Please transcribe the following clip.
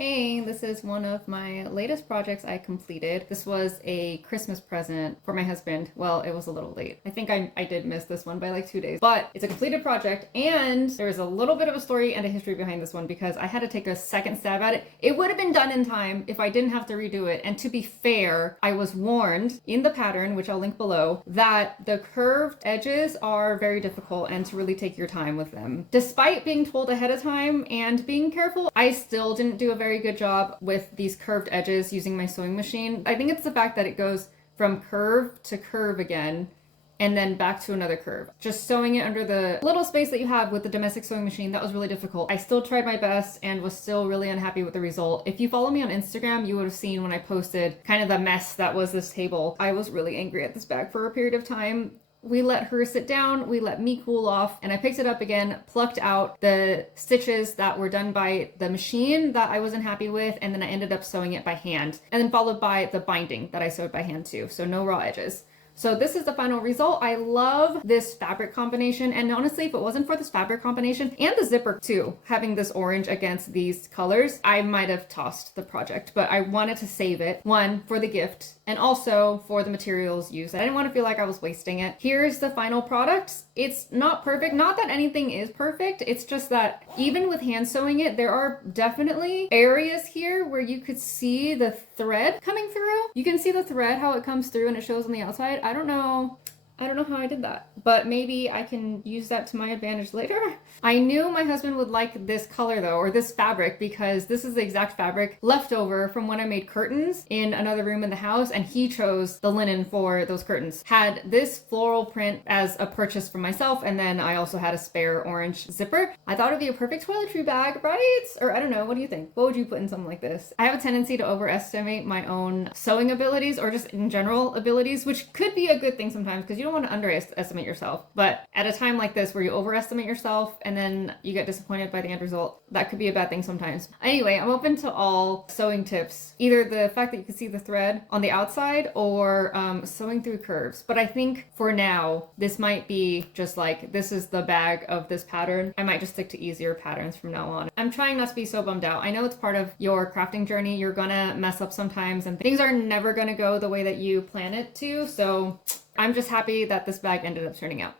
Hey, this is one of my latest projects I completed. This was a Christmas present for my husband. Well, it was a little late. I think I did miss this one by like 2 days, but it's a completed project and there's a little bit of a story and a history behind this one because I had to take a second stab at it. It would have been done in time if I didn't have to redo it. And to be fair, I was warned in the pattern, which I'll link below, that the curved edges are very difficult and to really take your time with them. Despite being told ahead of time and being careful, I still didn't do a very good job with these curved edges using my sewing machine. I think it's the fact that it goes from curve to curve again and then back to another curve. Just sewing it under the little space that you have with the domestic sewing machine, that was really difficult. I still tried my best and was still really unhappy with the result. If you follow me on Instagram, you would have seen when I posted kind of the mess that was this table. I was really angry at this bag for a period of time. We let her sit down, we let me cool off, and I picked it up again, plucked out the stitches that were done by the machine that I wasn't happy with, and then I ended up sewing it by hand, and then followed by the binding that I sewed by hand too, so no raw edges. So this is the final result. I love this fabric combination, and honestly, if it wasn't for this fabric combination and the zipper too, having this orange against these colors, I might have tossed the project, but I wanted to save it, one, for the gift, and also for the materials used. I didn't want to feel like I was wasting it. Here's the final product. It's not perfect. Not that anything is perfect. It's just that even with hand sewing it, there are definitely areas here where you could see the thread coming through. You can see the thread, how it comes through and it shows on the outside. I don't know how I did that, but maybe I can use that to my advantage later. I knew my husband would like this color though, or this fabric, because this is the exact fabric left over from when I made curtains in another room in the house, and he chose the linen for those curtains. Had this floral print as a purchase for myself, and then I also had a spare orange zipper. I thought it'd be a perfect toiletry bag, right? Or I don't know, what do you think? What would you put in something like this? I have a tendency to overestimate my own sewing abilities, or just in general abilities, which could be a good thing sometimes because you don't want to underestimate yourself. But at a time like this where you overestimate yourself and then you get disappointed by the end result, that could be a bad thing sometimes. Anyway, I'm open to all sewing tips. Either the fact that you can see the thread on the outside or sewing through curves. But I think for now, this might be just like, this is the bag of this pattern. I might just stick to easier patterns from now on. I'm trying not to be so bummed out. I know it's part of your crafting journey. You're gonna mess up sometimes and things are never gonna go the way that you plan it to. So I'm just happy that this bag ended up turning out.